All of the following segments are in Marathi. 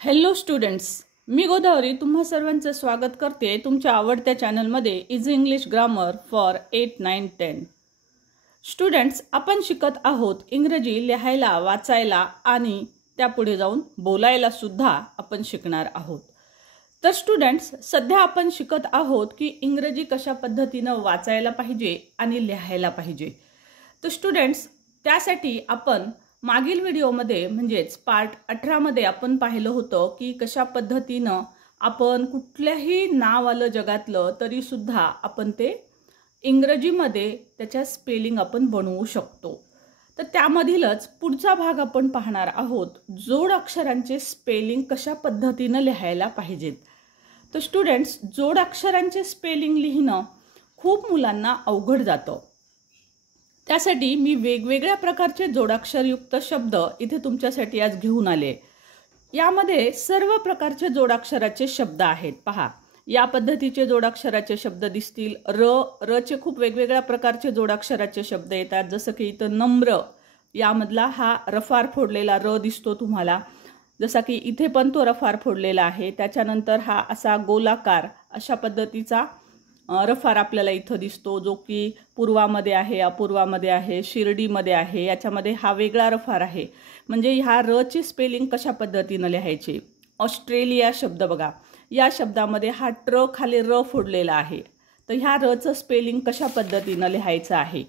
हॅलो स्टुडंट्स, मी गोदावरी तुम्हा सर्वांचं स्वागत करते तुमच्या आवडत्या चॅनलमध्ये easy English grammar for 8, 9, 10. Students, आपण शिकत आहोत इंग्रजी लिहायला, वाचायला आणि त्यापुढे जाऊन बोलायला सुद्धा आपण शिकणार आहोत. तर स्टुडंट्स, सध्या आपण शिकत आहोत की इंग्रजी कशा पद्धतीनं वाचायला पाहिजे आणि लिहायला पाहिजे. तर स्टुडंट्स, त्यासाठी आपण मागील व्हिडिओमध्ये म्हणजेच पार्ट 18 मध्ये आपण पाहिलं होतं की कशा पद्धतीनं आपण कुठल्याही नाव आलं जगातलं तरी सुद्धा आपण ते इंग्रजीमध्ये त्याच्या स्पेलिंग आपण बनवू शकतो. तर त्यामधीलच पुढचा भाग आपण पाहणार आहोत, जोड अक्षरांचे स्पेलिंग कशा पद्धतीनं लिहायला पाहिजेत. तर स्टुडंट्स, जोड अक्षरांचे स्पेलिंग लिहिणं खूप मुलांना अवघड जातं. त्यासाठी मी वेगवेगळ्या प्रकारचे जोडाक्षरयुक्त शब्द इथे तुमच्यासाठी आज घेऊन आले. यामध्ये सर्व प्रकारचे जोडाक्षराचे शब्द आहेत. पहा, या पद्धतीचे जोडाक्षराचे शब्द दिसतील. र चे खूप वेगवेगळ्या प्रकारचे जोडाक्षराचे शब्द येतात. जसं की इथं नम्र, यामधला हा रफार फोडलेला र दिसतो तुम्हाला. जसा की इथे पण तो रफार फोडलेला आहे. त्याच्यानंतर हा असा गोलाकार अशा पद्धतीचा रफार आपल्याला इथं दिसतो, जो की पूर्वामध्ये आहे, अपूर्वामध्ये आहे, शिर्डीमध्ये आहे. याच्यामध्ये हा वेगळा रफार आहे. म्हणजे ह्या र चे स्पेलिंग कशा पद्धतीनं लिहायचे. ऑस्ट्रेलिया शब्द बघा, या शब्दामध्ये हा ट्र खाली र फोडलेला आहे. तर ह्या र चं स्पेलिंग कशा पद्धतीनं लिहायचं आहे.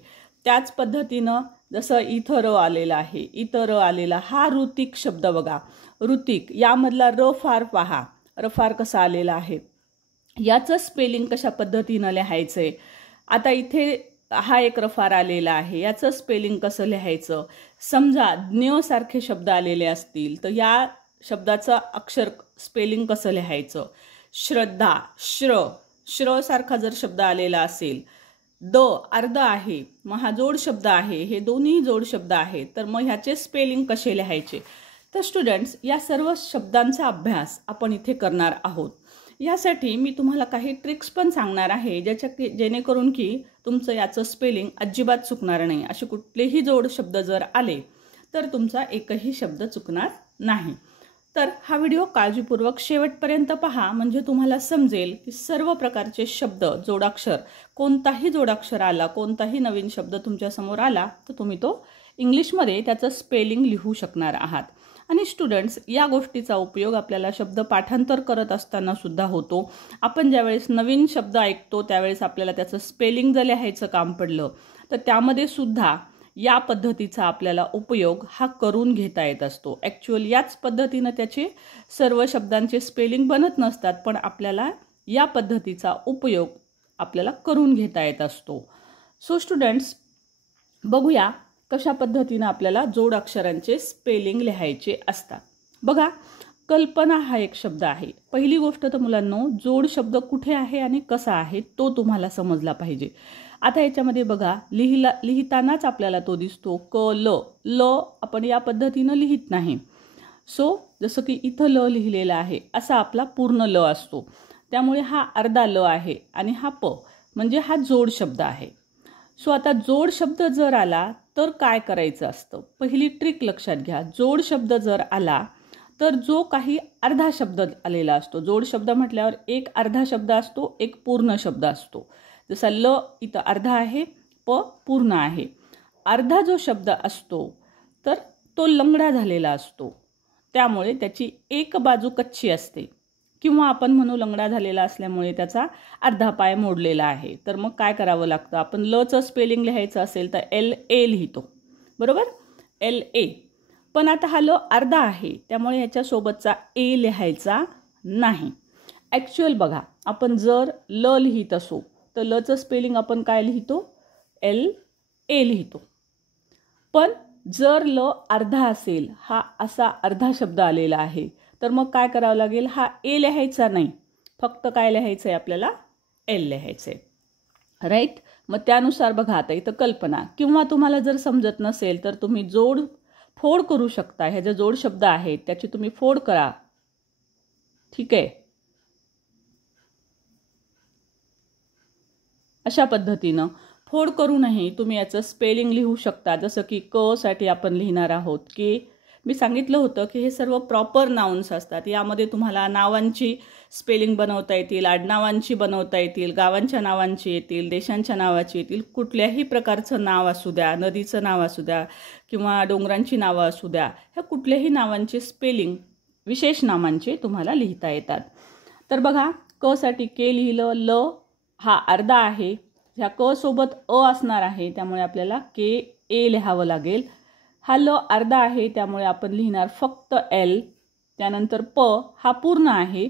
त्याच पद्धतीनं जसं इथं र आलेला आहे, इथं र आलेला, हा ऋतिक शब्द बघा. ऋतिक, यामधला र फार पहा, रफार कसा आलेला आहे. याचं स्पेलिंग कशा पद्धतीनं लिहायचंय. आता इथे हा एक रफार आलेला आहे, याचं स्पेलिंग कसं लिहायचं. समजा ज्ञ सारखे शब्द आलेले असतील तर या शब्दाचं अक्षर स्पेलिंग कसं लिहायचं. श्रद्धा, श्र सारखा जर शब्द आलेला असेल. अर्ध आहे, मग हा जोड शब्द आहे, हे दोन्ही जोड शब्द आहेत. तर मग ह्याचे स्पेलिंग कसे लिहायचे. तर स्टुडंट्स, या सर्व शब्दांचा अभ्यास आपण इथे करणार आहोत. यासाठी मी तुम्हाला काही ट्रिक्स पण सांगणार आहे, जेणेकरून की तुमचं याचं स्पेलिंग अजिबात चुकणार नाही. असे कुठलेही जोड शब्द जर आले तर तुमचा एकही शब्द चुकणार नाही. तर हा व्हिडिओ काळजीपूर्वक शेवटपर्यंत पहा, म्हणजे तुम्हाला समजेल की सर्व प्रकारचे शब्द, जोडाक्षर, कोणताही जोडाक्षर आला, कोणताही नवीन शब्द तुमच्यासमोर आला तर तुम्ही तो इंग्लिशमध्ये त्याचं स्पेलिंग लिहू शकणार आहात. आणि स्टुडंट्स, या गोष्टीचा उपयोग आपल्याला शब्द पाठांतर करत असताना सुद्धा होतो. आपण ज्यावेळेस नवीन शब्द ऐकतो त्यावेळेस आपल्याला त्याचं स्पेलिंग जर लिहायचं काम पडलं तर त्यामध्ये सुद्धा या पद्धतीचा आपल्याला उपयोग हा करून घेता येत असतो. ॲक्च्युअली याच पद्धतीनं त्याचे सर्व शब्दांचे स्पेलिंग बनत नसतात, पण आपल्याला या पद्धतीचा उपयोग आपल्याला करून घेता येत असतो. सो स्टुडंट्स, बघूया कशा पद्धतीनं आपल्याला जोड अक्षरांचे स्पेलिंग लिहायचे असतात. बघा, कल्पना हा एक शब्द आहे. पहिली गोष्ट तर मुलांनो, जोड शब्द कुठे आहे आणि कसा आहे तो तुम्हाला समजला पाहिजे. आता याच्यामध्ये बघा, लिहितानाच आपल्याला तो दिसतो ल आपण या पद्धतीनं लिहित नाही. सो जसं की इथं ल लिहिलेला आहे असा आपला पूर्ण ल असतो. त्यामुळे हा अर्धा ल आहे आणि हा प म्हणजे हा जोड शब्द आहे. सो आता जोड शब्द जर आला तर काय करायचं असतं. पहिली ट्रिक लक्षात घ्या. जोड शब्द जर आला तर जो काही अर्धा शब्द आलेला असतो, जोड शब्द म्हटल्यावर एक अर्धा शब्द असतो, एक पूर्ण शब्द असतो. जसा ल इथं अर्धा आहे, प पूर्ण आहे. अर्धा जो शब्द असतो तर तो लंगडा झालेला असतो, त्यामुळे त्याची एक बाजू कच्ची असते, किंवा आपण म्हणू लंगडा झालेला असल्यामुळे त्याचा अर्धा पाय मोडलेला आहे. तर मग काय करावं लागतं. आपण ल चं स्पेलिंग लिहायचं असेल तर LA लिहितो, बरोबर, LA. पण आता हा ल अर्धा आहे त्यामुळे याच्यासोबतचा ए लिहायचा नाही. ॲक्च्युअल बघा, आपण जर ल लिहित असू तर ल चं स्पेलिंग आपण काय लिहितो, LA लिहितो. पण जर ल अर्धा असेल, हा असा अर्धा शब्द आलेला आहे, तर मग काय करावं लागेल. हा ए लिहायचा नाही, फक्त काय लिहायचं आहे आपल्याला, एल लिहायचं आहे, राईट. मग त्यानुसार बघा, आता इथं कल्पना, किंवा तुम्हाला जर समजत नसेल तर तुम्ही फोड करू शकता. ह्या जे जोड शब्द आहेत त्याची तुम्ही फोड करा, ठीक आहे. अशा पद्धतीनं फोड करूनही तुम्ही याचं स्पेलिंग लिहू शकता. जसं की क साठी आपण लिहिणार आहोत के, मी सांगितलं होतं की हे सर्व प्रॉपर नाउन्स असतात. यामध्ये तुम्हाला नावांची स्पेलिंग बनवता येतील, आडनावांची बनवता येतील, गावांच्या नावांची येतील, देशांच्या नावाची येतील. कुठल्याही प्रकारचं नाव असू द्या, नदीचं नाव असू द्या किंवा डोंगरांची नावं असू द्या, ह्या कुठल्याही नावांची स्पेलिंग विशेष नामांचे तुम्हाला लिहिता येतात. तर बघा, क साठी के लिहिलं, ल हा अर्धा आहे, ह्या क सोबत अ असणार आहे, त्यामुळे आपल्याला के ए लिहावं लागेल. हा ल अर्धा आहे, त्यामुळे आपण लिहिणार फक्त एल. त्यानंतर प हा पूर्ण आहे,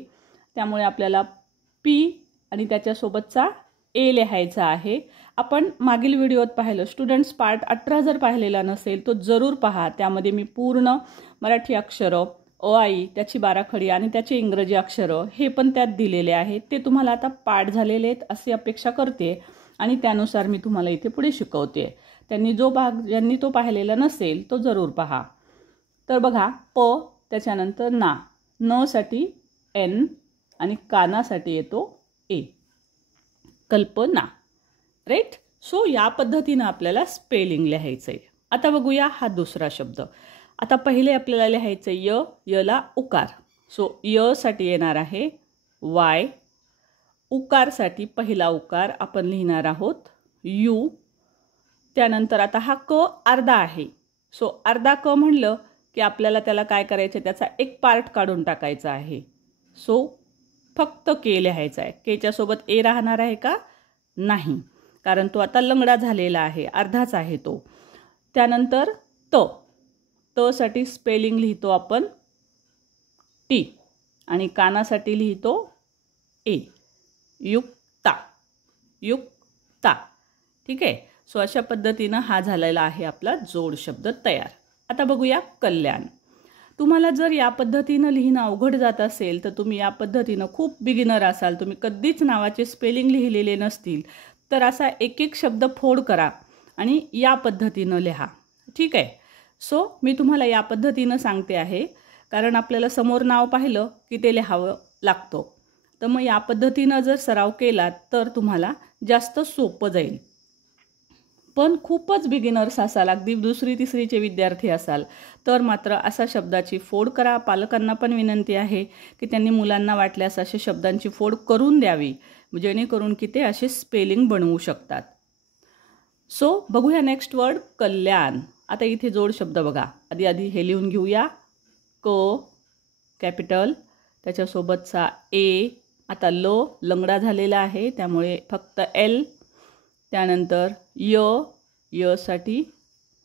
त्यामुळे आपल्याला पी आणि त्याच्यासोबतचा ए लिहायचा आहे. आपण मागील व्हिडिओत पाहिलं, स्टुडंट्स पार्ट 18 जर पाहिलेला नसेल तो जरूर पहा. त्यामध्ये मी पूर्ण मराठी अक्षरं, अ आई, त्याची बाराखडी आणि त्याचे इंग्रजी अक्षरं हे पण त्यात दिलेले आहेत. ते तुम्हाला आता पाठ झालेले आहेत अशी अपेक्षा करते आणि त्यानुसार मी तुम्हाला इथे पुढे शिकवते. ज्यांनी तो पाहिलेला नसेल तो जरूर पहा. तर बघा, प त्याच्यानंतर ना, न साठी एन आणि कानासाठी येतो ए, कल्पना. राईट. सो या पद्धतीनं आपल्याला स्पेलिंग लिहायचं आहे. आता बघूया हा दुसरा शब्द. आता पहिले आपल्याला लिहायचं य, यला उकार. सो य साठी येणार आहे वाय. उकारसाठी पहिला उकार आपण लिहिणार आहोत यू. त्यानंतर आता हा क अर्धा आहे, सो अर्धा क म्हणलं की आपल्याला त्याला काय करायचं, त्याचा एक पार्ट काढून टाकायचा आहे. सो फक्त के लिहायचा आहे. केच्या सोबत ए राहणार आहे का? नाही, कारण तो आता लंगडा झालेला आहे, अर्धाच आहे तो. त्यानंतर त, त साठी स्पेलिंग लिहितो आपण टी आणि कानासाठी लिहितो ए, युक्ता. युक्ता. ठीक आहे. सो अशा पद्धतीनं हा झालेला आहे आपला जोड शब्द तयार. आता बघूया कल्याण. तुम्हाला जर या पद्धतीनं लिहिणं अवघड जात असेल तर तुम्ही या पद्धतीनं खूप बिगिनर असाल, तुम्ही कधीच नावाचे स्पेलिंग लिहिलेले नसतील, तर असा एक एक शब्द फोड करा आणि या पद्धतीनं लिहा. ठीक आहे. सो मी तुम्हाला या पद्धतीनं सांगते आहे, कारण आपल्याला समोर नाव पाहिलं की ते लिहावं लागतं. तर मग या पद्धतीनं जर सराव केलात तर तुम्हाला जास्त सोपं जाईल. पण खूपच बिगिनर्स असाल, अगदी दुसरी तिसरीचे विद्यार्थी असाल, तर मात्र अशा शब्दाची फोड करा. पालकांना पण विनंती आहे की त्यांनी मुलांना वाटल्यास अशा शब्दांची फोड करून द्यावी, जेणेकरून की ते असे स्पेलिंग बनवू शकतात. सो बघूया नेक्स्ट वर्ड कल्याण. आता इथे जोड शब्द बघा, आधी हे लिहून घेऊया. क कॅपिटल, त्याच्यासोबतचा ए, आता ल लंगडा झालेला आहे त्यामुळे फक्त एल. त्यानंतर य, य साठी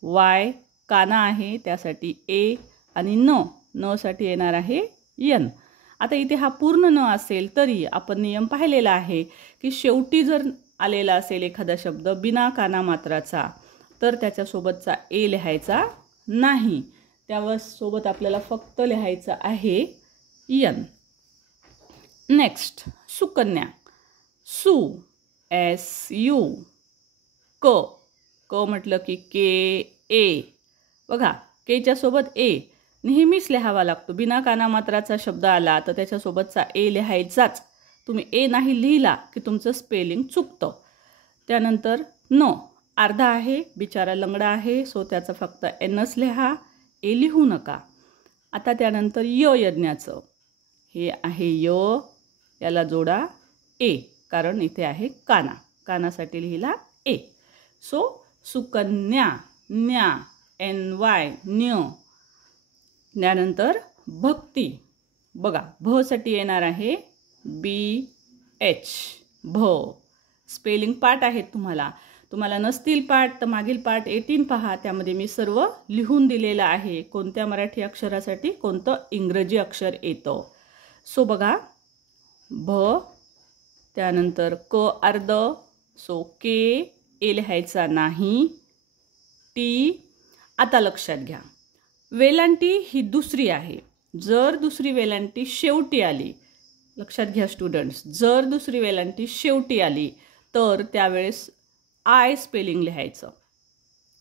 वाय, काना आहे त्यासाठी ए आणि न, न साठी येणार आहे यन. आता इथे हा पूर्ण न असेल तरी आपण नियम पाहिलेला आहे की शेवटी जर आलेला असेल एखादा शब्द बिना काना मात्राचा तर त्याच्यासोबतचा ए लिहायचा नाही, त्यासोबत आपल्याला फक्त लिहायचं आहे यन. नेक्स्ट सुकन्या. सु, एस यू. क, क म्हटलं की के ए. बघा, केच्या सोबत ए नेहमीच लिहावा लागतो. बिना कानामात्राचा शब्द आला तर त्याच्यासोबतचा ए लिहायचाच. तुम्ही ए नाही लिहिला की तुमचं स्पेलिंग चुकतं. त्यानंतर न, अर्धा आहे, बिचारा लंगडा आहे, सो त्याचं फक्त एनच लिहा, ए लिहू नका. आता त्यानंतर य यज्ञाचं, हे आहे य, याला जोडा ए, कारण इथे आहे काना, कानासाठी लिहिला ए. सो सुकन्या, न्या, एन वाय, न्य. त्यानंतर भक्ती. बघा, भ साठी येणार आहे बी एच, भ. स्पेलिंग पार्ट आहेत तुम्हाला नसतील पाठ तर मागील पार्ट 18 पहा, त्यामध्ये मी सर्व लिहून दिलेलं आहे कोणत्या मराठी अक्षरासाठी कोणतं इंग्रजी अक्षर येतं. सो बघा, भ, त्यानंतर क अर्ध, सो के, ए लिहायचा नाही, टी. आता लक्षात घ्या, वेलांटी ही दुसरी आहे. जर दुसरी वेलांटी शेवटी आली, लक्षात घ्या स्टुडंट्स, जर दुसरी वेलांटी शेवटी आली तर त्यावेळेस आय स्पेलिंग लिहायचं,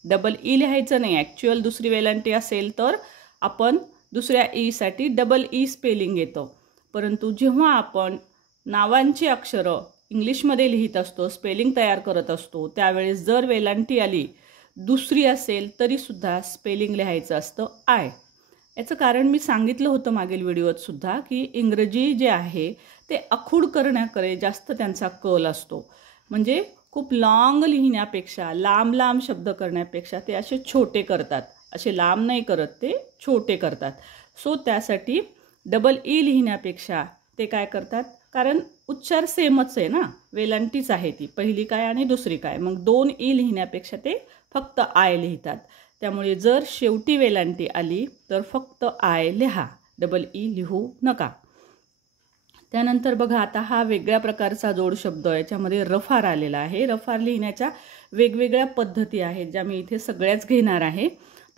डबल ई लिहायचं नाही. ॲक्च्युअल दुसरी वेलांटी असेल तर आपण दुसऱ्या ईसाठी डबल ई स्पेलिंग येतं, परंतु जेव्हा आपण नावांची अक्षरं इंग्लिशमध्ये लिहित असतो, स्पेलिंग तयार करत असतो, त्यावेळेस जर वेलांटी आली दुसरी असेल तरीसुद्धा स्पेलिंग लिहायचं असतं आय. याचं कारण मी सांगितलं होतं मागील व्हिडिओत सुद्धा की इंग्रजी जे आहे ते आखूड करण्याकडे जास्त त्यांचा कल असतो. म्हणजे खूप लॉंग लिहिण्यापेक्षा, लांब लांब शब्द करण्यापेक्षा ते असे छोटे करतात. असे लांब नाही करत, ते छोटे करतात. सो त्यासाठी डबल ई लिहिण्यापेक्षा ते काय करतात, कारण उच्चार सेमच आहे ना, वेलांटीच आहे ती, पहिली काय आणि दुसरी काय. मग 2 ई लिहिण्यापेक्षा ते फक्त आय लिहितात. त्यामुळे जर शेवटी वेलांटी आली तर फक्त आय लिहा, डबल ई लिहू नका. त्यानंतर बघा, आता हा वेगळ्या प्रकारचा जोड शब्द, याच्यामध्ये रफार आलेला आहे. रफार लिहिण्याच्या वेगवेगळ्या पद्धती आहेत ज्या मी इथे सगळ्याच घेणार आहे.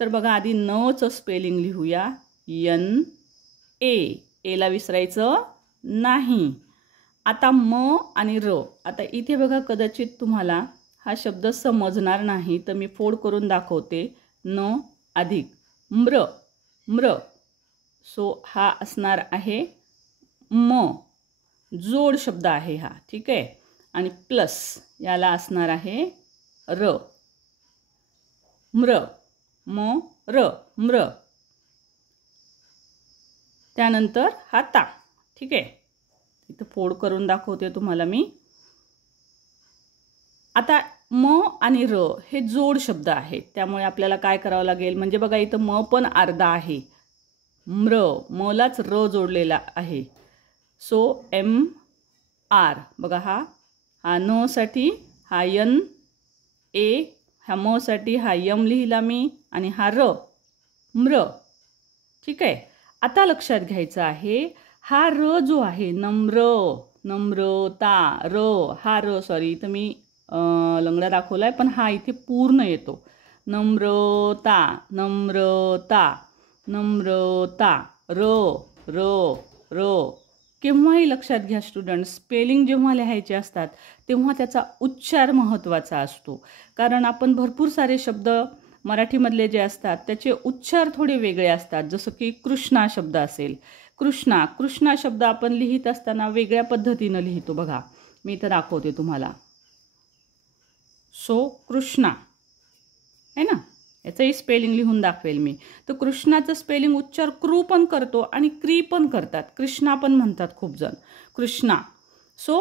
तर बघा, आधी नचं स्पेलिंग लिहूया, एन ए, एला विसरायचं नाही. आता म आणि र. आता इथे बघा, कदाचित तुम्हाला हा शब्द समजणार नाही तर मी फोड करून दाखवते. न अधिक म्र, म्र. सो हा असणार आहे म, जोड शब्द आहे हा, ठीक आहे. आणि प्लस याला असणार आहे र, म्र, म र, म्र. त्यानंतर हा ता, ठीक आहे. इथं फोड करून दाखवते तुम्हाला मी. आता म आणि र हे जोड शब्द आहेत, त्यामुळे आपल्याला काय करावं लागेल, म्हणजे बघा इथं म पण अर्धा आहे, म्र, मलाच र जोडलेला आहे. So M R. बघा, हा न साठी हा यन ए, ह्या म साठी हा यम लिहिला मी, आणि हा र, म्र, ठीक आहे. आता लक्षात घ्यायचं आहे, हा र जो आहे, नम्र, नम्रता, र, हा र, सॉरी इथं मी लंगडा दाखवलाय, पण हा इथे पूर्ण येतो. नम्रता, नम्रता, नम्रता, र, र, र. केव्हाही लक्षात घ्या स्टुडंट, स्पेलिंग जेव्हा लिहायचे असतात तेव्हा त्याचा उच्चार महत्त्वाचा असतो. कारण आपण भरपूर सारे शब्द मराठीमधले जे असतात त्याचे उच्चार थोडे वेगळे असतात. जसं की कृष्णा शब्द असेल, कृष्णा, कृष्णा शब्द आपण लिहित असताना वेगळ्या पद्धतीनं लिहितो. बघा, मी इथं दाखवते तुम्हाला. सो कृष्णा आहे ना, याचंही स्पेलिंग लिहून दाखवेल मी. तर कृष्णाचं स्पेलिंग उच्चार क्रू पण करतो आणि क्री पण करतात, कृष्णा पण म्हणतात खूप जण, कृष्णा. सो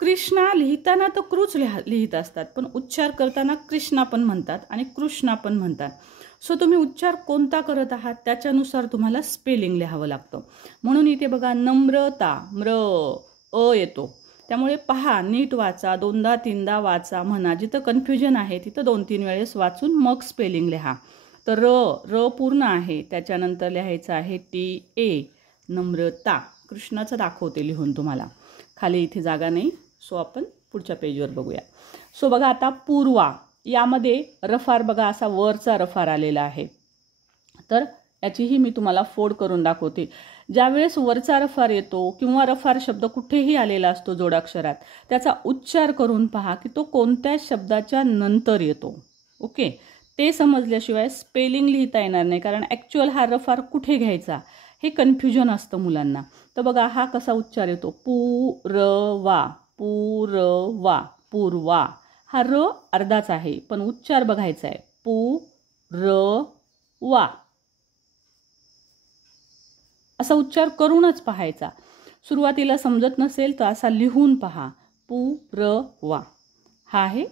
कृष्णा लिहिताना तर क्रूच लिहित असतात, पण उच्चार करताना कृष्णा पण म्हणतात आणि कृष्णा पण म्हणतात. सो तुम्ही उच्चार कोणता करत आहात त्याच्यानुसार तुम्हाला स्पेलिंग लिहावं लागतं. म्हणून इथे बघा, नम्रता, म्र, अ येतो. त्यामुळे पहा, नीट वाचा, 2दा 3दा वाचा, म्हणा. जिथं कन्फ्युजन आहे तिथं 2-3 वेळेस वाचून मग स्पेलिंग लिहा. तर र, र पूर्ण आहे, त्याच्यानंतर लिहायचं आहे टी ए, नम्रता. कृष्णाचं दाखवते लिहून तुम्हाला, खाली इथे जागा नाही. सो आपण पुढच्या पेजवर बघूया. सो बघा, आता पूर्वा, यामध्ये रफार बघा असा वरचा रफार आलेला आहे. तर याचीही मी तुम्हाला फोड करून दाखवते. ज्यावेळेस वरचा रफार येतो किंवा रफार शब्द कुठेही आलेला असतो जोडाक्षरात, त्याचा उच्चार करून पहा की तो कोणत्या शब्दाच्या नंतर येतो. ओके, ते समजल्याशिवाय स्पेलिंग लिहिता येणार नाही, कारण ॲक्च्युअल हा रफार कुठे घ्यायचा हे कन्फ्युजन असतं मुलांना. तर बघा, हा कसा उच्चार येतो, पूरवा, पूरवा, पूर्वा. हा र अर्धाच आहे, पण उच्चार बघायचा आहे, पूरवा. असा उच्चार करूनच पाहायचा. सुरुवातीला समजत नसेल तर असा लिहून पहा, पूरवा. हा आहे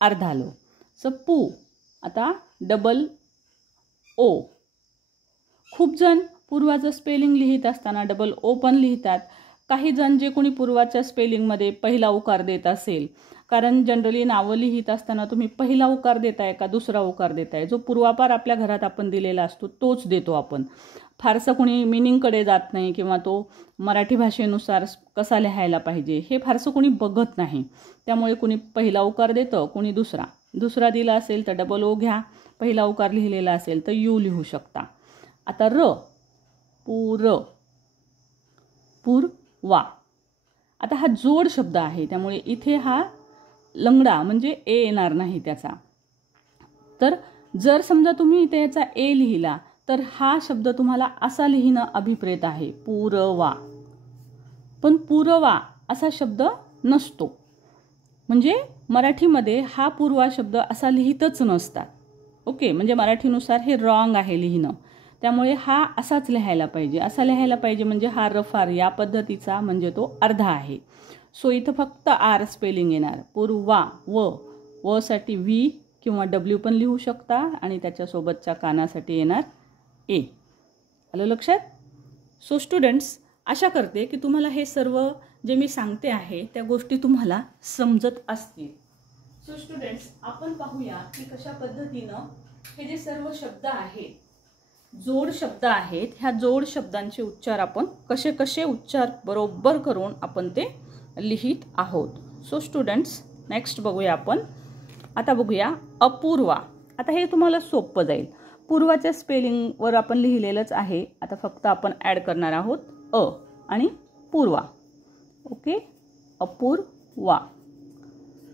अर्धा लो. सो पू. आता डबल ओ. खूप जण पूर्वाचं स्पेलिंग लिहित असताना डबल ओ पण लिहितात. काही जण जे कोणी पूर्वाच्या स्पेलिंगमध्ये पहिला उकार देत असेल, कारण जनरली नावं लिहित असताना तुम्ही पहिला उकार देताय का दुसरा उकार देताय, जो पूर्वापार आपल्या घरात आपण दिलेला असतो तोच देतो आपण. फारसं कोणी मिनिंगकडे जात नाही, किंवा तो मराठी भाषेनुसार कसा लिहायला पाहिजे हे फारसं कोणी बघत नाही. त्यामुळे कोणी पहिला उकार देतं, कोणी दुसरा. दुसरा दिला असेल तर डबल ओ घ्या, पहिला उकार लिहिलेला असेल तर यू लिहू शकता. आता र, पूर, पूर्वा. आता हा जोड शब्द आहे, त्यामुळे इथे हा लंगडा म्हणजे ए येणार नाही त्याचा. तर जर समजा तुम्ही इथे याचा ए लिहिला तर हा शब्द तुम्हाला असा लिहिणं अभिप्रेत आहे, पूरवा. पण पूरवा असा शब्द नसतो, म्हणजे मराठीमध्ये हा पूर्वा शब्द असा लिहितच नसतात. ओके, म्हणजे मराठीनुसार हे रॉंग आहे लिहिणं. त्यामुळे हा असाच लिहायला पाहिजे. असा लिहायला पाहिजे म्हणजे हा रफार या पद्धतीचा म्हणजे तो अर्धा आहे. सो इथं फक्त आर स्पेलिंग येणार. पूर्वा व साठी व्ही किंवा डब्ल्यू पण लिहू शकता आणि त्याच्यासोबतच्या कानासाठी येणार ए. आलं लक्षात? सो स्टुडंट्स, आशा करते की तुम्हाला हे सर्व जे मी सांगते आहे त्या गोष्टी तुम्हाला समजत असतील. सो स्टुडंट्स, आपण पाहूया की कशा पद्धतीनं हे जे सर्व शब्द आहेत, जोड शब्द आहेत, ह्या जोड शब्दांचे उच्चार आपण कसे कसे उच्चार बरोबर करून आपण ते लिहित आहोत. सो स्टुडंट्स, नेक्स्ट बघूया आपण. आता बघूया अपूर्वा. आता हे तुम्हाला सोपं जाईल. पूर्वाच्या स्पेलिंगवर आपण लिहिलेलंच आहे. आता फक्त आपण ॲड करणार आहोत अ आणि पूर्वा. ओके, अपूर्वा.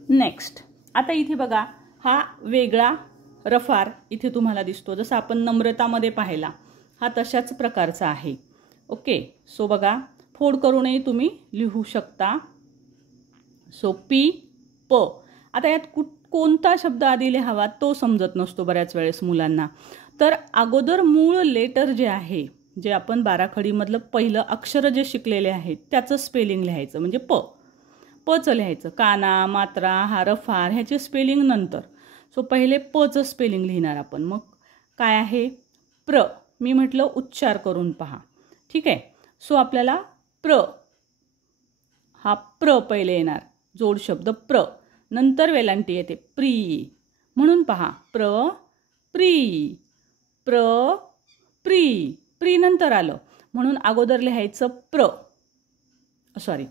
नेक्स्ट, आता इथे बघा हा वेगळा रफार इथे तुम्हाला दिसतो. जसं आपण नम्रतामध्ये पाहिला हा तशाच प्रकारचा आहे. ओके, सो बघा फोड करूनही तुम्ही लिहू शकता. सो पी प. आता यात कोणता शब्द आधी लिहावा तो समजत नसतो बऱ्याच वेळेस मुलांना. तर अगोदर मूळ लेटर जे आहे, जे आपण बाराखडीमधलं पहिलं अक्षर जे शिकलेले आहेत त्याचं स्पेलिंग लिहायचं, म्हणजे पचं लिहायचं. काना, मात्रा, हा रफार ह्याचे स्पेलिंग नंतर. सो पहिले पचं स्पेलिंग लिहिणार आपण. मग काय आहे? प्र. मी म्हटलं उच्चार करून पहा. ठीक आहे. सो आपल्याला प्र, हा प्र पहिले येणार, जोड शब्द प्र. नंतर वेलांटी येते प्री. म्हणून पहा प्र प्री, प्र प्री. प्री नंतर आलं म्हणून अगोदर लिहायचं प्र. सॉरी,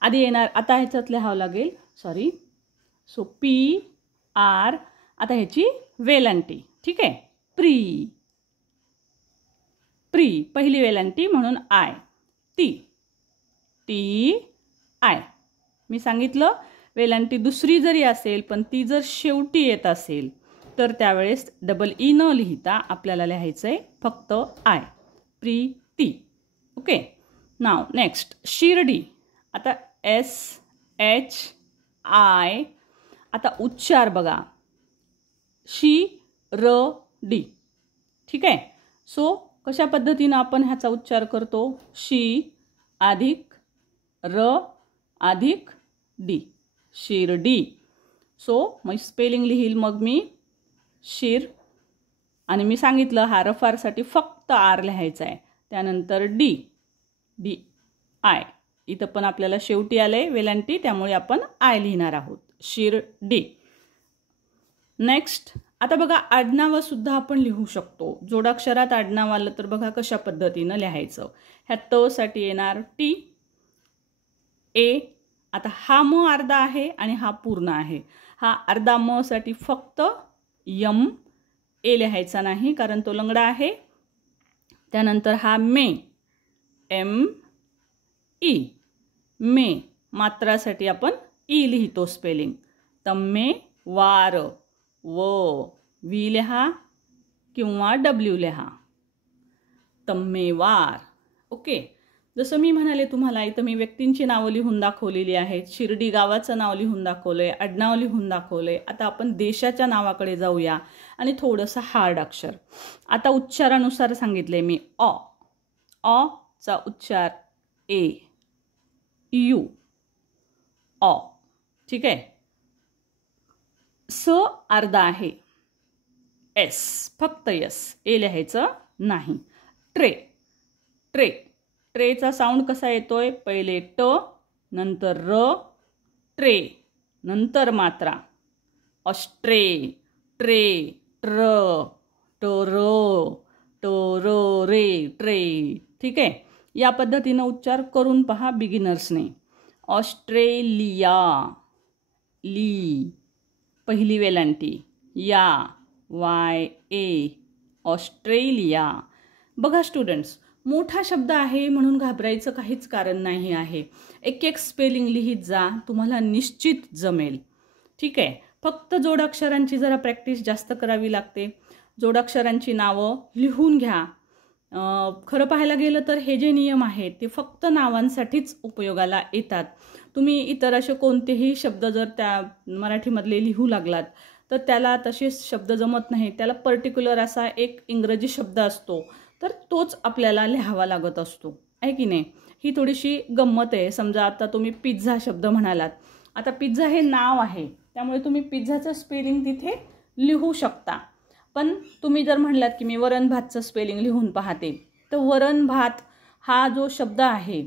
आधी येणार. आता ह्याच्यात लिहावं लागेल. सॉरी. So P R. आता ह्याची वेलांटी. ठीक आहे. प्री. प्री पहिली वेलांटी म्हणून आय. टी. टी आय. मी सांगितलं वेलांटी दुसरी जरी असेल पण ती जर शेवटी येत असेल तर त्यावेळेस डबल ई न लिहिता आपल्याला लिहायचं आहे फक्त I. Preeti. Okay. Now next Shirdi. आता एस एच आय. आता उच्चार बघा शी र डी. ठीक आहे. सो कशा पद्धतीनं आपण ह्याचा उच्चार करतो? शी अधिक र अधिक डी, शिर्डी. सो मग स्पेलिंग लिहील मग मी शिर, आणि मी सांगितलं हा रफारसाठी फक्त आर लिहायचा आहे. त्यानंतर डी, डी आय. इथं पण आपल्याला शेवटी आले वेलांटी त्यामुळे आपण आय लिहिणार आहोत. शिर्डी. नेक्स्ट, आता बघा आडनावं सुद्धा आपण लिहू शकतो. जोडाक्षरात आडनाव आलं तर बघा कशा पद्धतीनं लिहायचं. ह्या त साठी येणार टी ए. आता हा म अर्धा आहे आणि हा पूर्ण आहे. हा अर्धा म साठी फक्त यम ए लिहायचा नाही कारण तो लंगडा आहे. त्यानंतर हा मे एम ई. मे मात्रासाठी आपण ई लिहितो स्पेलिंग. तम्मे वार व वी लिहा किंवा डब्ल्यू लिहा. तम्मेवार. ओके. जसं मी म्हणाले तुम्हाला इथं मी व्यक्तींची नावं लिहून दाखवलेली आहेत. शिर्डी गावाचं नाव लिहून दाखवलंय, आडनाव लिहून दाखवलंय. आता आपण देशाच्या नावाकडे जाऊया आणि थोडंसं हार्ड अक्षर. आता उच्चारानुसार सांगितले मी. अ. अ चा उच्चार ए यू अ. ठीक आहे. स अर्धा आहे. एस फक्त एस, ए लिहायचं नाही. ट्रे. ट्रे. ट्रेचा साऊंड कसा येतोय? पहिले ट नंतर र, ट्रे नंतर मात्रा. ऑस्ट्रे. ट्रे ट्र टर टर रे ट्रे. ठीक आहे. या पद्धतीनं उच्चार करून पहा बिगिनर्सने. ऑस्ट्रेलिया. ली पहिली वेलांटी या वाय ए. ऑस्ट्रेलिया. बघा स्टुडंट्स, मोठा शब्द आहे म्हणून घाबरायचं काहीच कारण नाही आहे. एक एक स्पेलिंग लिहित जा, तुम्हाला निश्चित जमेल. ठीक आहे. फक्त जोडाक्षरांची जरा प्रॅक्टिस जास्त करावी लागते. जोडाक्षरांची नावं लिहून घ्या. खरं पाहायला गेलं तर हे जे नियम आहेत ते फक्त नावांसाठीच उपयोगाला येतात. तुम्ही इतर असे कोणतेही शब्द जर त्या मराठीमधले लिहू लागलात तर त्याला तसे शब्द जमत नाहीत. त्याला पर्टिक्युलर असा एक इंग्रजी शब्द असतो तर तोच आपल्याला लिहावा लागत असतो, आहे की नाही. ही थोडीशी गंमत आहे. समजा आता तुम्ही पिझ्झा शब्द म्हणालात, आता पिझ्झा हे नाव आहे, त्यामुळे तुम्ही पिझ्झाचं स्पेलिंग तिथे लिहू शकता. पण तुम्ही जर म्हणलात की मी वरण भातचं स्पेलिंग लिहून पाहते, तर वरण भात हा जो शब्द आहे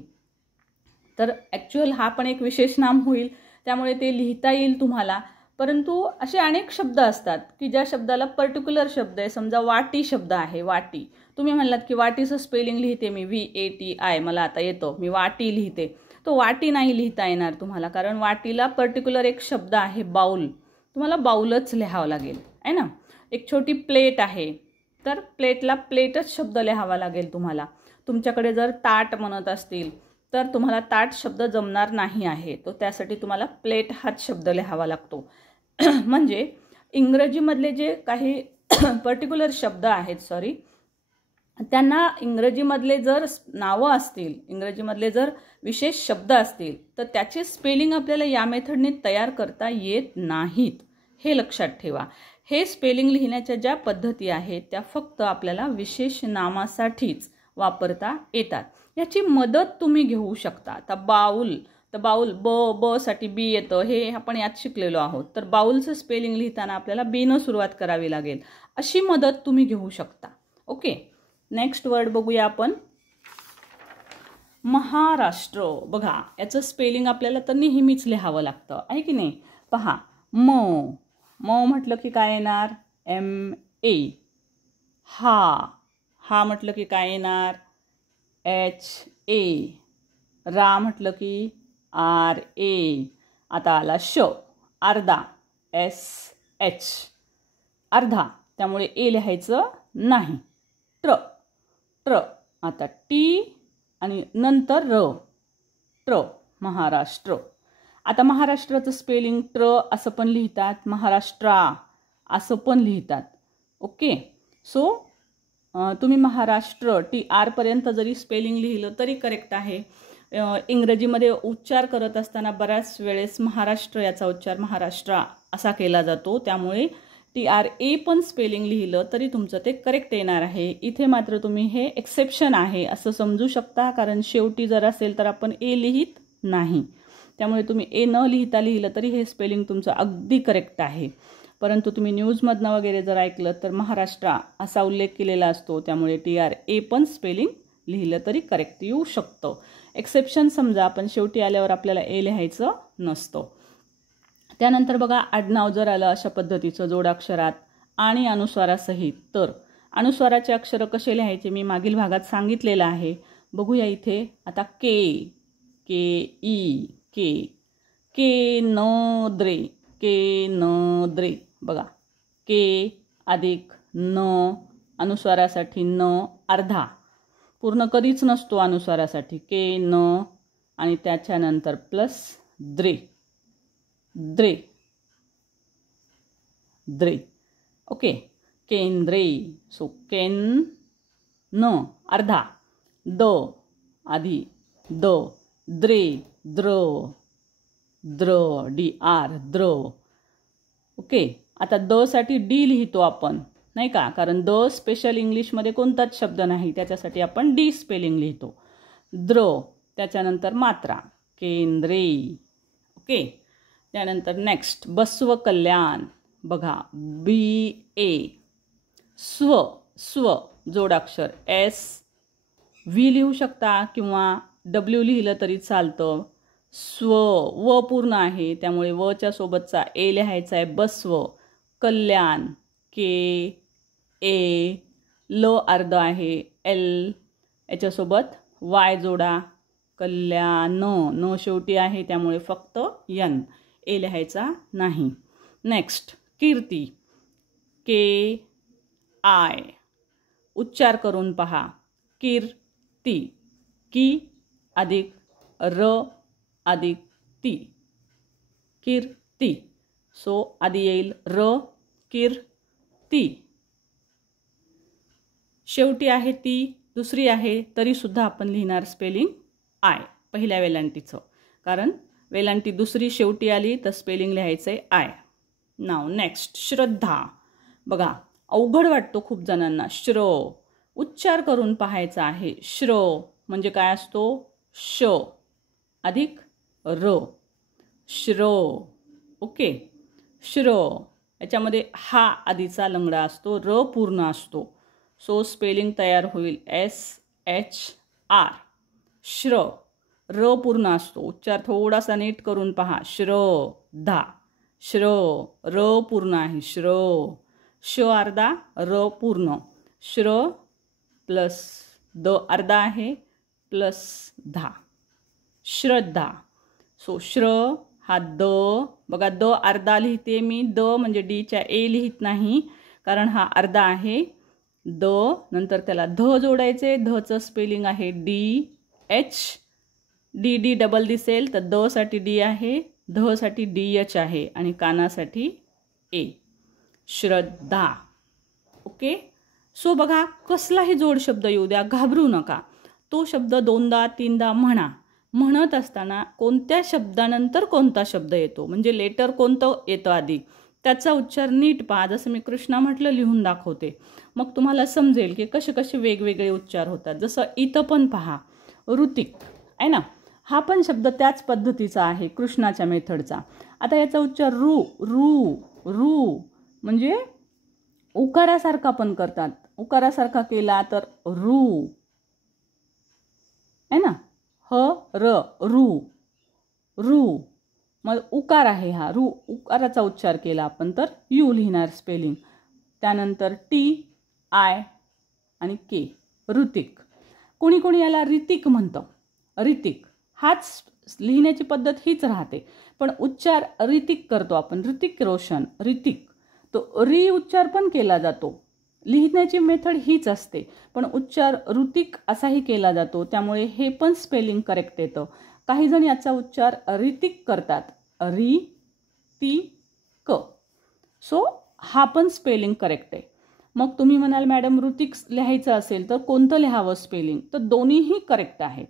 तर ॲक्च्युअल हा पण एक विशेष नाम होईल, त्यामुळे ते लिहिता येईल तुम्हाला. परंतु असे अनेक शब्द असतात की ज्या शब्दाला पर्टिक्युलर शब्द आहे. समजा वाटी शब्द आहे, वाटी. तुम्ही म्हणलात की वाटीचं स्पेलिंग लिहिते मी VATI, मला आता येतो, मी वाटी लिहिते. तो वाटी नाही लिहिता येणार तुम्हाला, कारण वाटीला पर्टिक्युलर एक शब्द आहे बाउल. तुम्हाला बाउलच लिहावं लागेल, आहे ना. एक छोटी प्लेट आहे, तर प्लेटला प्लेटच शब्द लिहावा लागेल तुम्हाला. तुमच्याकडे जर ताट म्हणत असतील तर तुम्हाला ताट शब्द जमणार नाही आहे, तो त्यासाठी तुम्हाला प्लेट हाच शब्द लिहावा लागतो. म्हणजे इंग्रजीमधले जे काही पर्टिक्युलर शब्द आहेत, त्यांना इंग्रजीमधले जर नावं असतील, इंग्रजीमधले जर विशेष शब्द असतील, तर त्याचे स्पेलिंग आपल्याला या मेथडने तयार करता येत नाहीत, हे लक्षात ठेवा. हे स्पेलिंग लिहिण्याच्या ज्या पद्धती आहेत त्या फक्त आपल्याला विशेष नामासाठीच वापरता येतात. याची मदत तुम्ही घेऊ शकता. आता बाउल, तर बाउल ब साठी बी येतं, हे आपण यात शिकलेलो आहोत. तर बाउलचं स्पेलिंग लिहिताना आपल्याला बीनं सुरुवात करावी लागेल. अशी मदत तुम्ही घेऊ शकता. ओके, नेक्स्ट वर्ड बघूया आपण. महाराष्ट्र. बघा, याचं स्पेलिंग आपल्याला तर नेहमीच लिहावं लागतं, आहे की नाही. पहा, म म्हटलं की काय येणार, MA. हा म्हटलं की काय येणार, HA. रा म्हटलं की RA. आता आला श, अर्धा, SH. अर्धा, त्यामुळे ए लिहायचं नाही. ट्र. आता टी आणि नंतर ट्र, महाराष्ट्र. आता महाराष्ट्राचं स्पेलिंग ट्र असं पण लिहितात, महाराष्ट्रा असं पण लिहितात. ओके, सो तुम्ही महाराष्ट्र TR पर्यंत जरी स्पेलिंग लिहिलं तरी करेक्ट आहे. इंग्रजीमध्ये उच्चार करत असताना बऱ्याच वेळेस महाराष्ट्र याचा उच्चार महाराष्ट्रा असा केला जातो, त्यामुळे TRA पण स्पेलिंग लिहिलं तरी तुमचं ते करेक्ट येणार आहे. इथे मात्र तुम्ही हे एक्सेप्शन आहे असं समजू शकता, कारण शेवटी जर असेल तर आपण ए लिहित नाही, त्यामुळे तुम्ही ए न लिहिता लिहिलं तरी हे स्पेलिंग तुमचं अगदी करेक्ट आहे. परंतु तुम्ही न्यूजमधनं वगैरे जर ऐकलं तर महाराष्ट्रा असा उल्लेख केलेला असतो, त्यामुळे TRA पण स्पेलिंग लिहिलं तरी करेक्ट येऊ शकतं. एक्सेप्शन समजा आपण शेवटी आल्यावर आपल्याला ए लिहायचं नसतं. त्यानंतर बघा, आडनाव जर आलं अशा पद्धतीचं जोडाक्षरात आणि अनुस्वारासहित, तर अनुस्वाराचे अक्षर कसे लिहायचे मी मागील भागात सांगितलेलं आहे. बघूया इथे. आता के केंद्रे. बघा, के अधिक न, अनुस्वारासाठी न अर्धा, पूर्ण कधीच नसतो अनुस्वारासाठी. के न आणि त्याच्यानंतर प्लस द्रे. ओके, केंद्रे. सो न अर्धा, द आधी द, द्रे द्र द्र. ओके, आता द साठी डी लिहितो आपण, नाही का, कारण द स्पेशल इंग्लिशमध्ये कोणताच शब्द नाही, त्याच्यासाठी आपण डी स्पेलिंग लिहितो. त्याच्यानंतर मात्रा, केंद्रे. ओके, त्यानंतर नेक्स्ट बसव कल्याण. बघा, BA. स्व जोडाक्षर SV लिहू शकता किंवा W लिहिलं तरी चालतं. व पूर्ण आहे, त्यामुळे वच्या सोबतचा ए लिहायचा आहे. बसव कल्याण, KA. ल अर्ध आहे, L. याच्यासोबत Y जोडा, कल्याण. न शेवटी आहे, त्यामुळे फक्त N, ए लिहायचा नाही. नेक्स्ट कीर्ती, KI. उच्चार करून पहा, कीर्ती. की अधिक र अधिक ती, कीर्ती. सो आधी येईल र, कीर्ती. शेवटी आहे ती, दुसरी आहे, तरी सुद्धा आपण लिहिणार स्पेलिंग आय पहिल्या वेलांटीचं, कारण वेलांटी दुसरी शेवटी आली तर स्पेलिंग लिहायचंय आय. नाव नेक्स्ट श्रद्धा. बघा, अवघड वाटतो खूप जणांना. उच्चार करून पाहायचा आहे. श्र म्हणजे काय असतो? श अधिक र, श्रो. ओके, श्र. याच्यामध्ये हा आधीचा लंगडा असतो, र पूर्ण असतो. सो स्पेलिंग तयार होईल SHR. श्र. र पूर्ण असतो. उच्चार थोडासा नीट करून पहा. श्रद्धा, श्र. र पूर्ण आहे, श्र. श अर्धा, र पूर्ण. श्र प्लस द अर्धा आहे प्लस धा, श्रद्धा. सो श्र हा द, बघा द अर्धा लिहिते मी. द म्हणजे डीच्या ए लिहित नाही, कारण हा अर्धा आहे. द नंतर त्याला ध जोडायचे. धचं स्पेलिंग आहे DH. डी डबल दिसेल तर द साठी डी आहे, ध साठी DH आहे आणि कानासाठी ए. श्रद्धा. ओके. सो बघा, कसलाही जोड शब्द येऊ द्या, घाबरू नका. तो शब्द दोनदा तीनदा म्हणा. म्हणत असताना कोणत्या शब्दानंतर कोणता शब्द येतो, म्हणजे लेटर कोणतं येतं आधी, त्याचा उच्चार नीट पहा. जसं मी कृष्णा म्हटलं, लिहून दाखवते, मग तुम्हाला समजेल की कसे कसे वेगवेगळे उच्चार होतात. जसं इथं पण पहा, ऋतिक आहे ना, हा पण शब्द त्याच पद्धतीचा आहे, कृष्णाच्या मेथडचा. आता याचा उच्चार रू रू रू म्हणजे उकारासारखा पण करतात. उकारासारखा केला तर रू आहे ना, ह र रू रू. मग उकार आहे हा रू, उकाराचा उच्चार केला आपण तर यू लिहिणार स्पेलिंग. त्यानंतर TI आणि K, ऋतिक. कोणी कोणी याला ऋतिक म्हणतं. ऋतिक हाच लिहिण्याची पद्धत हीच राहते, पण उच्चार ऋतिक करतो आपण. ऋतिक रोशन, ऋतिक. तो री उच्चार पण केला जातो. लिहिण्याची मेथड हीच असते, पण उच्चार ऋतिक असाही केला जातो. त्यामुळे हे पण स्पेलिंग करेक्ट येतं. काही जण याचा उच्चार ऋतिक करतात, री ती क. सो हा पण स्पेलिंग करेक्ट आहे. मग तुम्ही म्हणाल मॅडम ऋतिक लिहायचं असेल तर कोणतं लिहावं स्पेलिंग? तर दोन्हीही करेक्ट आहे.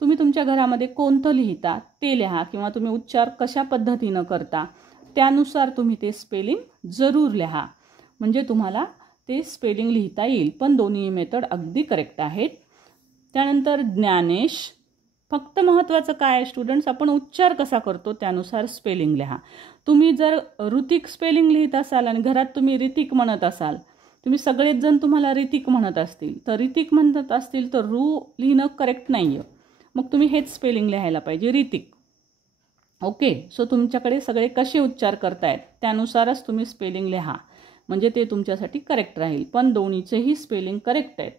तुम्ही तुमच्या घरामध्ये कोणतं लिहिता ते लिहा, किंवा तुम्ही उच्चार कशा पद्धतीनं करता त्यानुसार तुम्ही ते स्पेलिंग जरूर लिहा, म्हणजे तुम्हाला ते स्पेलिंग लिहिता येईल. पण दोन्ही मेथड अगदी करेक्ट आहेत. त्यानंतर ज्ञानेश. फक्त महत्त्वाचं काय स्टुडंट्स, आपण उच्चार कसा करतो त्यानुसार स्पेलिंग लिहा. तुम्ही जर ऋतिक स्पेलिंग लिहित असाल आणि घरात तुम्ही ऋतिक म्हणत असाल, तुम्ही सगळेच जण तुम्हाला ऋतिक म्हणत असतील, तर ऋतिक म्हणत असतील तर रू लिहिणं करेक्ट नाही आहे. मग तुम्ही हेच स्पेलिंग लिहायला पाहिजे, ऋतिक. ओके. सो तुमच्याकडे सगळे कसे उच्चार करतायत त्यानुसारच तुम्ही स्पेलिंग लिहा, म्हणजे ते तुमच्यासाठी करेक्ट राहील. पण दोन्हीचेही स्पेलिंग करेक्ट आहेत.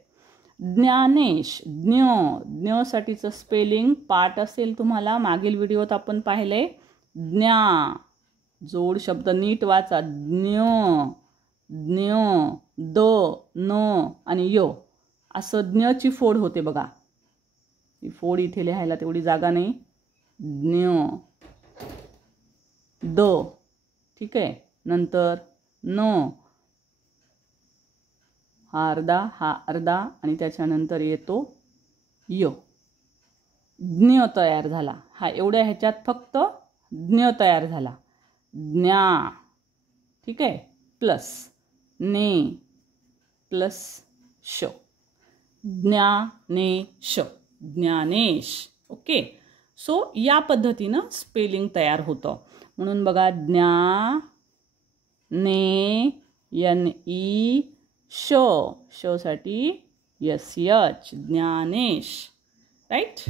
ज्ञानेश, ज्ञ. ज्ञसाठीचं स्पेलिंग पाठ असेल तुम्हाला, मागील व्हिडिओत आपण पाहिले. ज्ञा, जोड शब्द नीट वाचा. ज्ञ, ज्ञ, द, न आणि य असं ज्ञची फोड होते बघा. ही फोड इथे लिहायला तेवढी जागा नाही. ज्ञ, द, ठीक आहे. नंतर न, हा अर्धा आणि त्याच्यानंतर येतो य. ज्ञ तयार झाला. हा एवढ्या ह्याच्यात फक्त ज्ञ तयार झाला. ज्ञा, ठीक आहे. प्लस ने प्लस श, ज्ञानेश, ज्ञानेश. ओके. सो या पद्धतीनं स्पेलिंग तयार होतं. म्हणून बघा, ज्ञा ने NE श, श साठी SH, Dnyanesh. Right.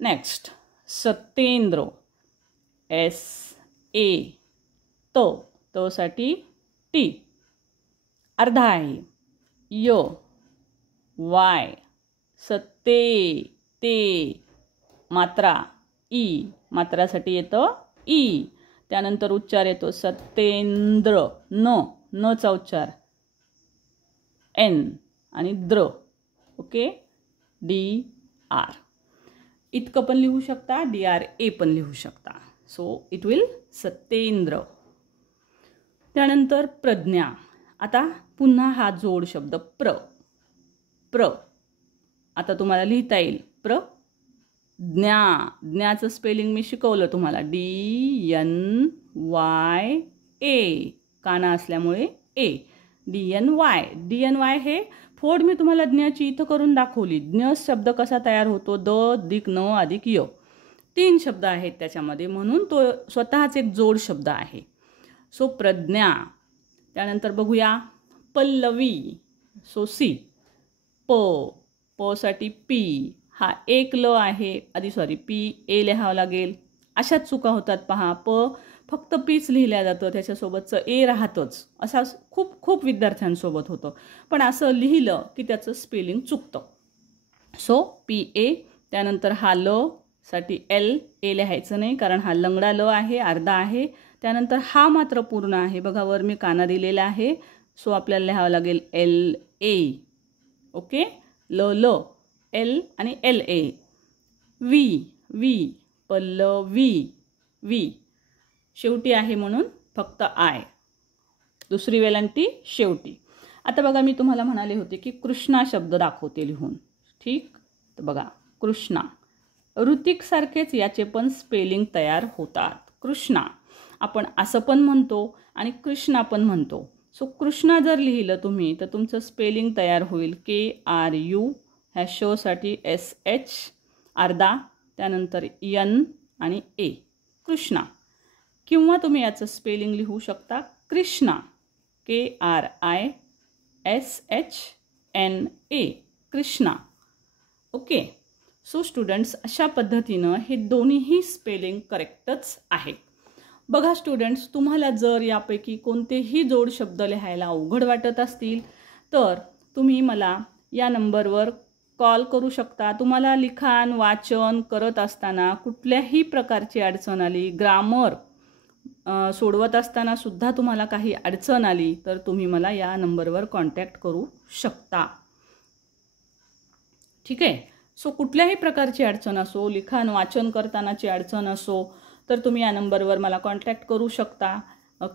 Next Satyendra, SA, त साठी T अर्धा आहे. Y, सत्ते ते मात्रा ई, मात्रासाठी येतं ई. त्यानंतर उच्चार येतो सत्येंद्र, नचा उच्चार N आणि द्र. ओके. DR इतकं पण लिहू शकता, DRA पण लिहू शकता. So it will Satyendra. त्यानंतर प्रज्ञा. आता पुन्हा हा जोड शब्द प्र. आता तुम्हाला लिहिता येईल प्र ज्ञा. ज्ञाचं स्पेलिंग मी शिकवलं तुम्हाला, DNYA, काना असल्यामुळे ए. DNY हे फोड मी तुम्हाला ज्ञची इथं करून दाखवली. ज्ञ शब्द कसा तयार होतो, द अधिक न अधिक य, 3 शब्द आहेत त्याच्यामध्ये, म्हणून तो स्वतःच एक जोड शब्द आहे. सो प्रज्ञा. त्यानंतर बघूया पल्लवी. So C. प साठी पी, हा एक ल आहे, पी ए लिहावं लागेल. अशाच चुका होतात पहा. फक्त पीच लिहिल्या जातं, त्याच्यासोबतचं ए राहतंच. असा खूप विद्यार्थ्यांसोबत होतं. पण असं लिहिलं की त्याचं स्पेलिंग चुकतं. So P A. त्यानंतर हा ल साठी एल ए लिहायचं नाही, कारण हा लंगडा ल आहे, अर्धा आहे. त्यानंतर हा मात्र पूर्ण आहे. बघा वर मी काना दिलेला आहे. सो आपल्याला लिहावं लागेल एल ए. ओके. ल एल आणि L A. V Pallavi. V शेवटी आहे म्हणून फक्त आय, दुसरी वेलांटी शेवटी. आता बघा मी तुम्हाला म्हणाले होते की कृष्णा शब्द दाखवते लिहून. ठीक. तर बघा कृष्णा. ऋतिक सारखेच याचे पण स्पेलिंग तयार होतात. कृष्णा आपण असं पण म्हणतो आणि कृष्णा पण म्हणतो. सो कृष्णा जर लिहिलं तुम्ही तर तुमचं स्पेलिंग तयार होईल KRU. ह्या शोसाठी SH अर्धा, त्यानंतर N आणि A. कृष्णा. किंवा तुम्ही याचं स्पेलिंग लिहू शकता Krishna. KRISHNA. Krishna. Okay. So students, अशा पद्धतीनं हे दोन्हीही स्पेलिंग करेक्टच आहे. बघा स्टुडंट्स, तुम्हाला जर यापैकी कोणतेही जोड शब्द लिहायला अवघड वाटत असतील तर तुम्ही मला या नंबरवर कॉल करू शकता. तुम्हाला लिखाण वाचन करत असताना कुठल्याही प्रकारची अडचण आली, ग्रामर सोडवत असताना सुद्धा तुम्हाला काही अडचण आली तर तुम्ही मला या नंबरवर कॉन्टॅक्ट करू शकता. ठीक आहे. सो कुठल्याही प्रकारची अडचण असो, लिखाण वाचन करतानाची अडचण असो, तर तुम्ही या नंबरवर मला कॉन्टॅक्ट करू शकता.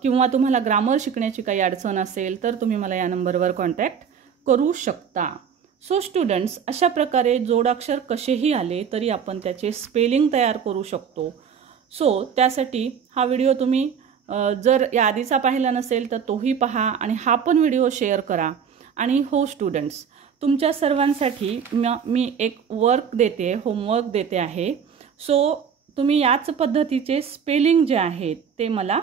किंवा तुम्हाला ग्रामर शिकण्याची काही अडचण असेल तर तुम्ही मला या नंबरवर कॉन्टॅक्ट करू शकता. सो स्टुडंट्स, अशा प्रकारे जोडाक्षर कसेही आले तरी आपण त्याचे स्पेलिंग तयार करू शकतो. सो त्यासाठी हा व्हिडिओ तुम्ही जर या आधीचा पाहिला नसेल तर तोही पहा आणि हा पण व्हिडिओ शेअर करा. आणि हो स्टुडंट्स, तुमच्या सर्वांसाठी मी एक वर्क देते, होमवर्क देते आहे. सो तुम्ही याच पद्धतीचे स्पेलिंग जे आहेत ते मला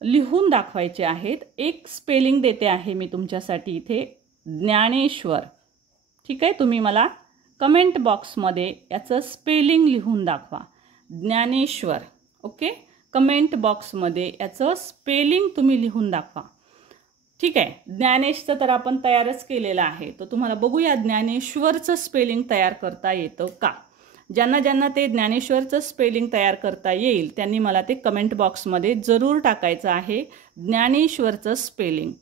लिहून दाखवायचे आहेत. एक स्पेलिंग देते आहे मी तुमच्यासाठी इथे, ज्ञानेश्वर. ठीक आहे. तुम्ही मला कमेंट बॉक्समध्ये याचं स्पेलिंग लिहून दाखवा. ज्ञानेश्वर. ओके. कमेंट बॉक्समध्ये याचं स्पेलिंग तुम्ही लिहून दाखवा. ठीक आहे. ज्ञानेशचं तर आपण तयारच केलेलं आहे. तर तुम्हाला बघूया ज्ञानेश्वरचं स्पेलिंग तयार करता येतं का. ज्यांना ते ज्ञानेश्वरचं स्पेलिंग तयार करता येईल त्यांनी मला ते कमेंट बॉक्समध्ये जरूर टाकायचं आहे ज्ञानेश्वरचं स्पेलिंग.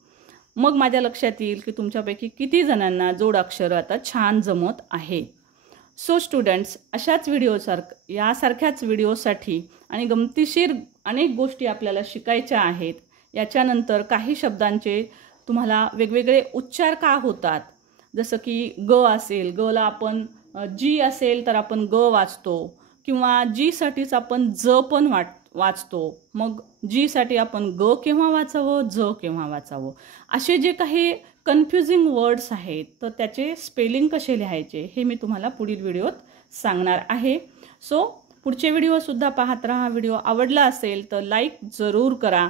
मग माझ्या लक्षात येईल की तुमच्यापैकी किती जणांना जोडाक्षर आता छान जमत आहे. सो स्टुडंट्स, अशाच यासारख्याच व्हिडिओसाठी आणि गमतीशीर अनेक गोष्टी आपल्याला शिकायच्या आहेत. याच्यानंतर काही शब्दांचे तुम्हाला वेगवेगळे उच्चार का होतात, जसं की ग असेल, गला आपण जी असेल तर आपण ग वाचतो, किंवा जी साठीच आपण ज पण वाचतो. मग जी साठी आपण ग केव्हा वाचावं, ज केव्हा वाचावं, असे जे काही कन्फ्युजिंग वर्ड्स आहेत तर त्याचे स्पेलिंग कसे लिहायचे हे मी तुम्हाला पुढील व्हिडिओत सांगणार आहे. सो पुढचे व्हिडिओसुद्धा पाहत राहा. व्हिडिओ आवडला असेल तर लाईक जरूर करा,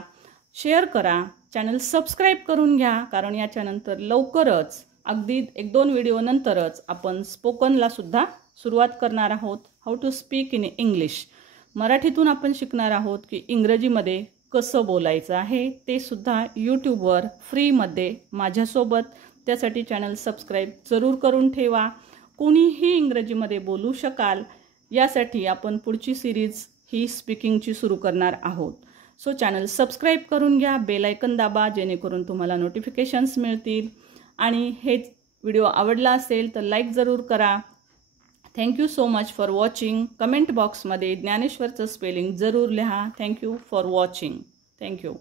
शेअर करा, चॅनल सबस्क्राईब करून घ्या, कारण याच्यानंतर लवकरच अगदी 1-2 व्हिडिओ नंतरच आपण स्पोकनला सुद्धा सुरुवात करणार आहोत. How to speak in English. मराठीतून आपण शिकणार आहोत की इंग्रजीमध्ये कसं बोलायचं आहे, ते सुद्धा यूट्यूबवर फ्रीमध्ये माझ्यासोबत. त्यासाठी चॅनल सबस्क्राईब जरूर करून ठेवा. कोणीही इंग्रजीमध्ये बोलू शकाल यासाठी आपण पुढची सिरीज ही स्पीकिंगची सुरू करणार आहोत. सो चॅनल सबस्क्राईब करून घ्या, बेल आयकन दाबा, जेणेकरून तुम्हाला नोटिफिकेशन्स मिळतील. आणि हे व्हिडिओ आवडला असेल तर लाईक जरूर करा. Thank you so much for watching. Comment बॉक्समध्ये ज्ञानेश्वरचं स्पेलिंग जरूर लिहा. Thank you for watching. थँक्यू.